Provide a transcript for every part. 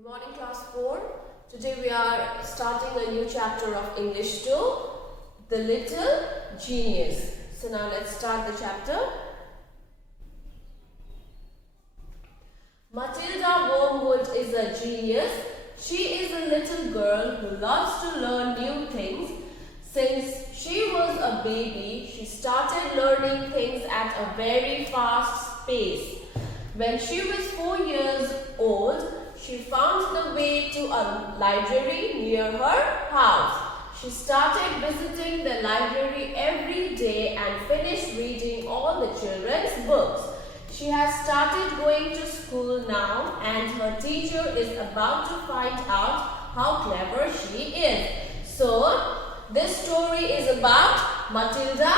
Good morning, class 4. Today we are starting a new chapter of English 2, The Little Genius. So now let's start the chapter. Matilda Wormwood is a genius. She is a little girl who loves to learn new things. Since she was a baby, she started learning things at a very fast pace. When she was 4 years old, she found the way to a library near her house. She started visiting the library every day and finished reading all the children's books. She has started going to school now and her teacher is about to find out how clever she is. So, this story is about Matilda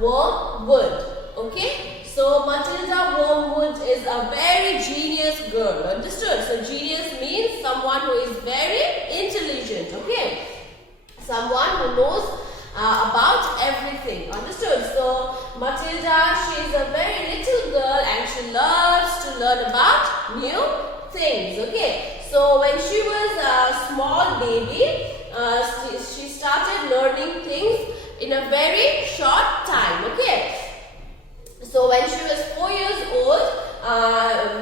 Wormwood. Okay? So, Matilda Wormwood is a very genius girl. Understood? So, genius means someone who is very intelligent. Okay? Someone who knows about everything. Understood? So, Matilda, she is a very little girl and she loves to learn about new things. Okay? So, when she was a small baby, she started learning things in a very short time. Okay? So when she was 4 years old,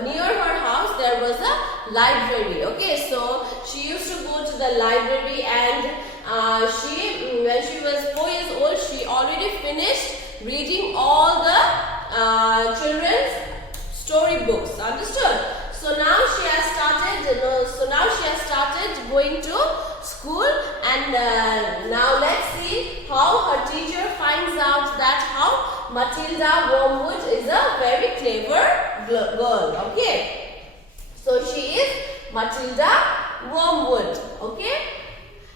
near her house there was a library. Okay, so she used to go to the library and when she was 4 years old, she already finished reading all the children's storybooks. Understood? So now she has started going to school, and now let's see how her teacher finds out that how Matilda Wormwood is a very clever girl. Okay, so she is Matilda Wormwood. Okay,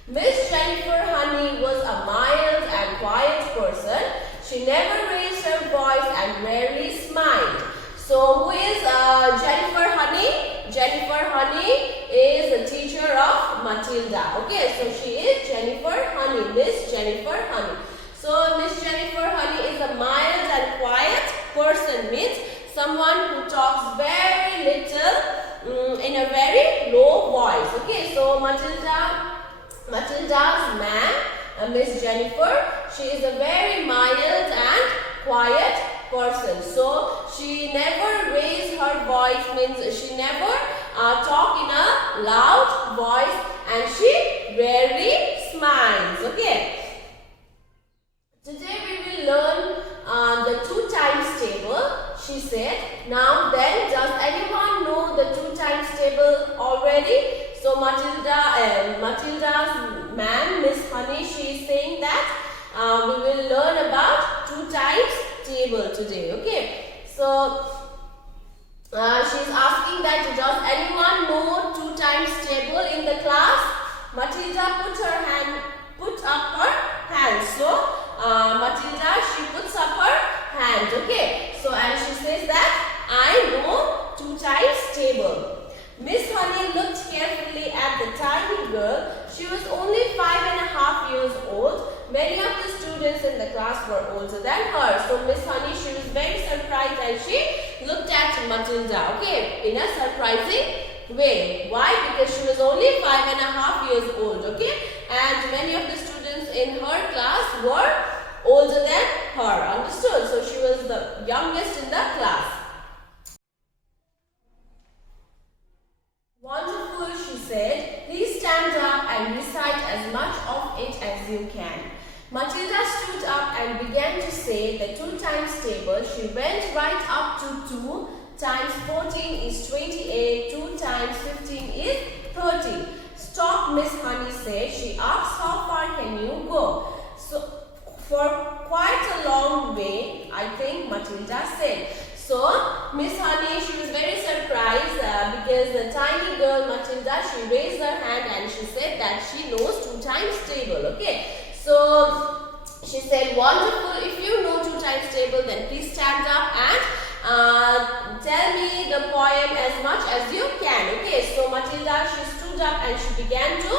Miss Jennifer Honey was a mild and quiet person. She never raised her voice and rarely smiled. So who is Jennifer Honey? Jennifer Honey is the teacher of Matilda. Okay, so she is Jennifer Honey, Miss Jennifer Honey. So Miss Jennifer Honey is a mild and quiet person, means someone who talks very little in a very low voice. Okay, so Matilda's ma'am, Miss Jennifer, she is a very mild and quiet person. So she never raised her voice, means she never talk in a loud voice, and she rarely smiles. Okay. Today we will learn the 2 times table. She said, now then, does anyone know the 2 times table already? So Matilda's ma'am, Miss Honey, she is saying that we will learn about 2 times table today. Okay, so she is asking that does anyone know 2 times table in the class? Matilda put up her hand. So Matilda, she puts up her hand. Okay, so and she says that I know 2 times table. Miss Honey looked carefully at the tiny girl. She was only 5.5 years old. Many of the students in the class were older than her. So Miss Honey, she was very surprised and she looked at Matilda, okay, in a surprising way. Why? Because she was only 5.5 years old, okay, and many of the students in her class were older than her. Understood? So she was the youngest in the class. Wonderful, she said. Please stand up and recite as much of it as you can. Matilda stood up and began to say the 2 times table. She went right up to 2 times 14 is 28, 2 times 15 is 30. Stop, Miss Honey said. She asked, how far can you go? So, for quite a long way, I think, Matilda said. So, Miss Honey, she was very surprised because the tiny girl, Matilda, she raised her hand and she said that she knows 2 times table. Okay. So, she said, wonderful, if you know 2 times table, then please stand up and tell me the poem as much as you can. Okay, so Matilda, she stood up and she began to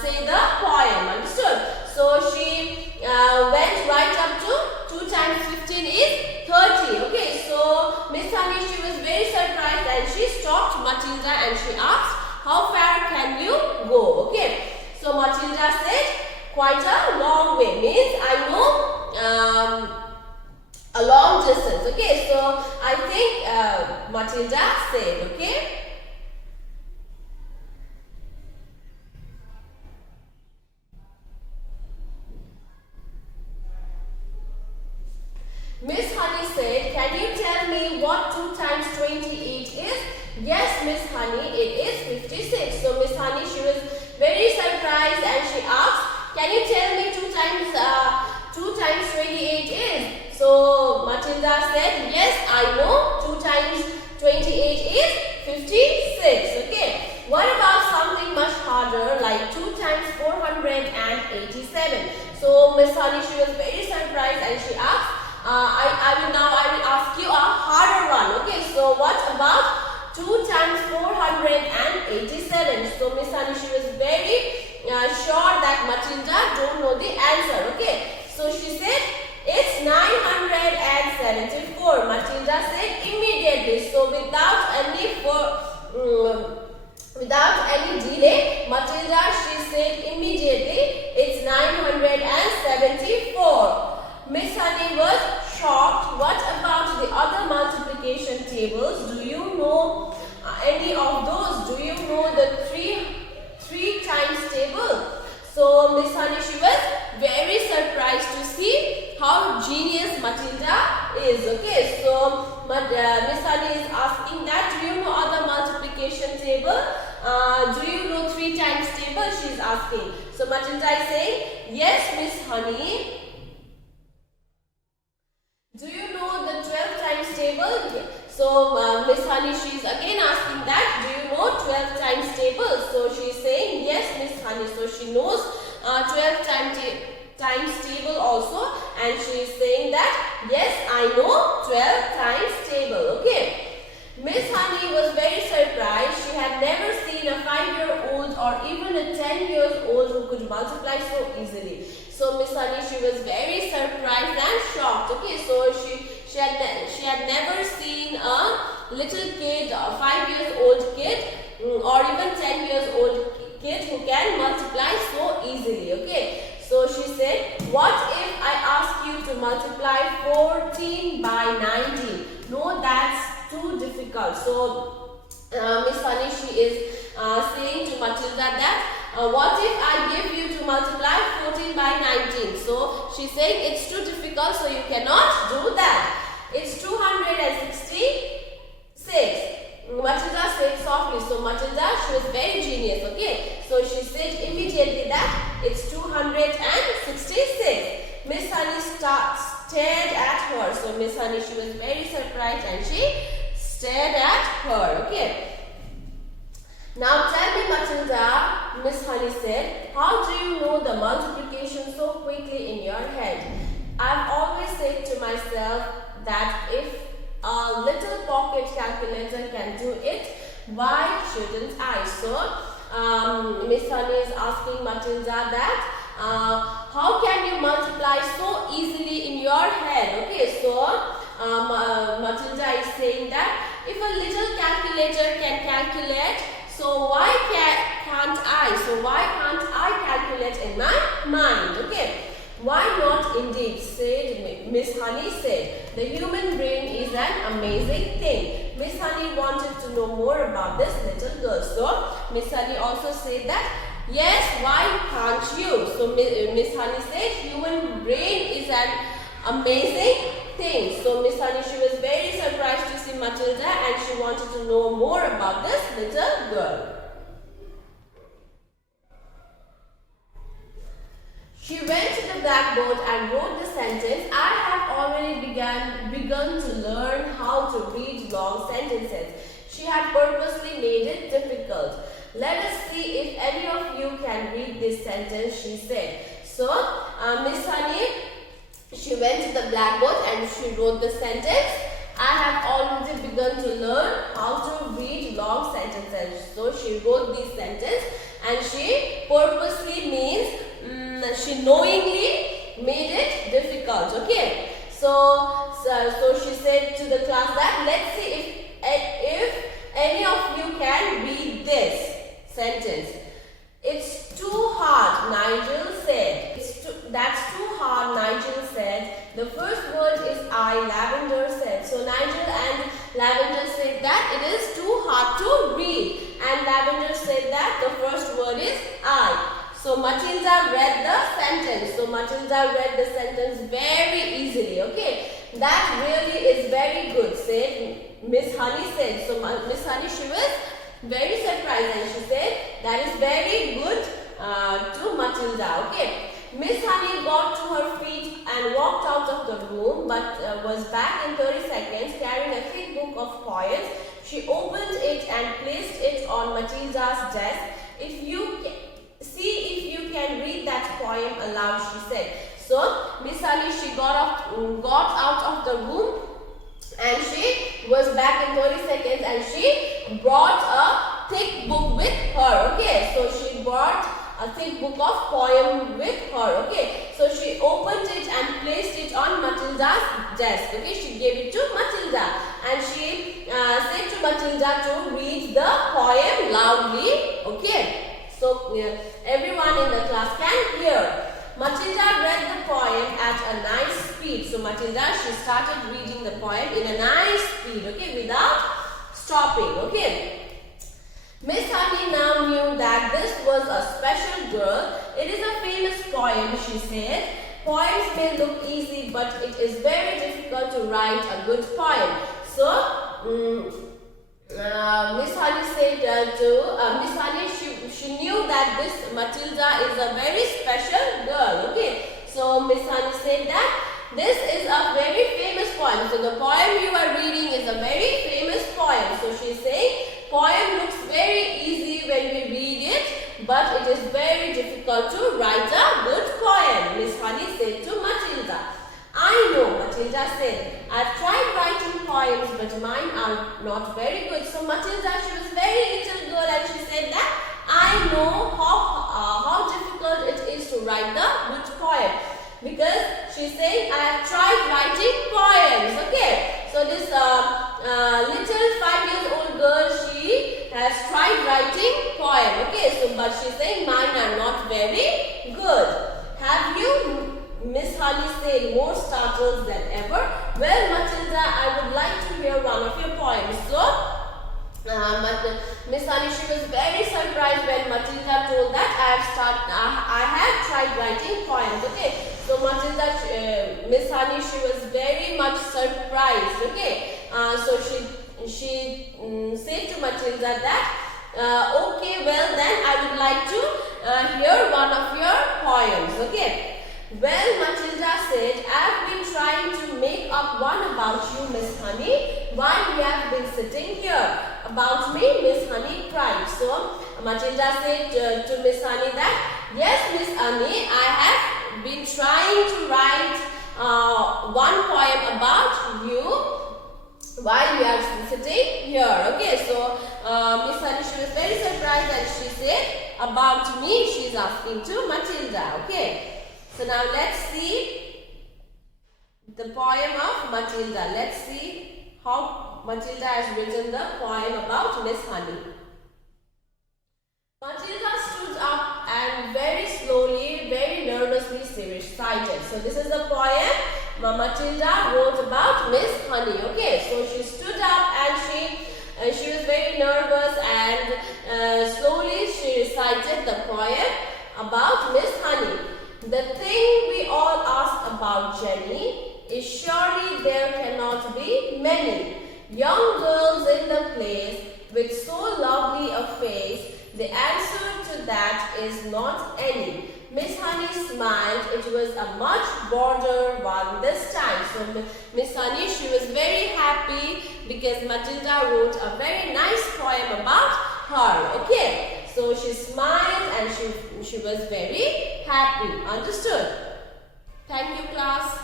say the poem. Understood? So, she went right up to 2 times 15 is 30. Okay, so Miss Honey, she was very surprised and she stopped Matilda and she asked, how far can you go? Okay. So Matilda said, quite a long way. Means I know a long distance. Okay. So I think Matilda said. Okay. Miss Honey said, can you tell me what 2 times 28 is? Yes, Miss Honey, it is 56. So Miss Honey, she was very surprised and she asked, can you tell me 2 times 28 is? So Matilda said, yes, I know 2 times 28 is 56. Okay. What about something much harder like 2 times 487? So Miss Honey, she was very surprised and she asked, I will ask you a harder one. Okay, so what about 2 times 487? So Miss Honey, she was very sure that Matilda don't know the answer. Okay, so she said it's 974. Matilda said immediately. So without any delay, Matilda, she said immediately it's 974. Miss Honey was shocked. What about the other multiplication tables? Do you know any of those? Do you know the three times table? So Miss Honey, she was very surprised to see how genius Matilda is. Okay, so Miss Honey is asking that, do you know other multiplication table? Do you know 3 times table? She is asking. So Matilda is saying, yes, Miss Honey. Do you know the 12 times table? So Miss Honey, she is again asking that, do you know 12 times table? So she is saying, yes, Miss Honey. So she knows 12 times table also, and she is saying that, yes, I know 12 times table. Okay. Miss Honey was very surprised. She had never seen a 5-year-old or even a 10-year-old who could multiply so easily. So Miss Honey, she was very surprised and shocked. Okay, so she had never seen a little kid, a 5-year-old kid, or even 10-year-old kid who can multiply so easily. Okay, so she said, what if I ask you to multiply 14 by 19? No, that's too difficult. So Miss Honey, she is saying to Matilda that, what if I give you to multiply 14 by 19? So she's saying it's too difficult, so you cannot do that. It's 266. Matilda said softly. So Matilda, she was very genius. Okay, so she said immediately that it's 266. Miss Honey stared at her. So Miss Honey, she was very surprised and she stared at her. Okay. Now tell me, Matilda, Miss Honey said, how do you know the multiplication so quickly in your head? I've always said to myself that if a little pocket calculator can do it, why shouldn't I? So Miss Honey is asking Matilda that, how can you multiply so easily in your head? Okay, so Matilda is saying that if a little calculator can calculate, so why can't I? So why can't I calculate in my mind? Okay, why not indeed, said Miss Honey said. The human brain is an amazing thing. Miss Honey wanted to know more about this little girl. So Miss Honey also said that, yes, why can't you? So Miss Honey said, human brain is an amazing thing. So Miss Honey, she was very surprised to see Matilda and she wanted to know more about this little girl. She went to the blackboard and wrote the sentence, I have already begun to learn how to read long sentences. She had purposely made it difficult. Let us see if any of you can read this sentence, she said. So, Miss Honey, she went to the blackboard and she wrote the sentence, I have already begun to learn how to read long sentences. So, she wrote this sentence and she purposely means, she knowingly made it difficult. Okay. So she said to the class that, let's see if any of you can read this. Matilda read the sentence very easily. Okay, that really is very good, said Miss Honey said. So Miss Honey, she was very surprised and she said that is very good to Matilda. Okay. Miss Honey got to her feet and walked out of the room, but was back in 30 seconds carrying a thick book of poems. She opened it and placed it on Matilda's desk. If you can read that poem aloud, she said. So Miss Honey, she got out of the room and she was back in 30 seconds and she brought a thick book with her. Okay, so she brought a thick book of poem with her. Okay, so she opened it and placed it on Matilda's desk. Okay, she gave it to Matilda and she said to Matilda to read the poem loudly. Okay, so everyone in the class can hear. Matilda read the poem at a nice speed. So Matilda, she started reading the poem in a nice speed. Okay, without stopping. Okay. Miss Honey now knew that this was a special girl. It is a famous poem, she said. Poems may look easy, but it is very difficult to write a good poem. So, Miss Honey said to Miss Honey, she knew that this Matilda is a very special girl. Okay, so Miss Honey said that this is a very famous poem. So the poem you are reading is a very famous poem. So she is saying, poem looks very easy when we read it, but it is very difficult to write a good poem, Miss Honey said to Matilda. I know, Matilda said. I've tried writing poems, but mine are not very good. So Matilda, she was very little girl and she said that I know how difficult it is to write the good poem. Because she's saying I have tried writing poems. Okay, so this little 5-year-old girl, she has tried writing poem. Okay, so but she's saying mine are not very good. Have you, Miss Honey said, more startled than ever? Well, Matilda, I would like to hear one of your poems. So Miss Honey, she was very surprised when Matilda told that I have tried writing poems. Okay, so Matilda, Miss Honey, she was very much surprised. Okay, so she said to Matilda that okay, well then I would like to hear one of your poems. Okay. Well, Matilda said, I've been trying to make up one about you, Miss Honey, while we have been sitting here. About me, Miss Honey cried. So, Matilda said to Miss Honey that, yes, Miss Honey, I have been trying to write one poem about you while we are sitting here. Okay, so Miss Honey, she was very surprised and she said, about me, she is asking to Matilda. Okay. So now let's see the poem of Matilda. Let's see how Matilda has written the poem about Miss Honey. Matilda stood up and very slowly, very nervously she recited. So this is the poem Matilda wrote about Miss Honey. Okay, so she stood up and she was very nervous and slowly she recited the poem about Miss Honey. The thing we all ask about Jenny is surely there cannot be many young girls in the place with so lovely a face. The answer to that is not any. Miss Honey smiled. It was a much broader one this time. So Miss Honey, she was very happy because Matilda wrote a very nice poem about her. Okay. So she smiled and she was very happy. Understood? Thank you, class.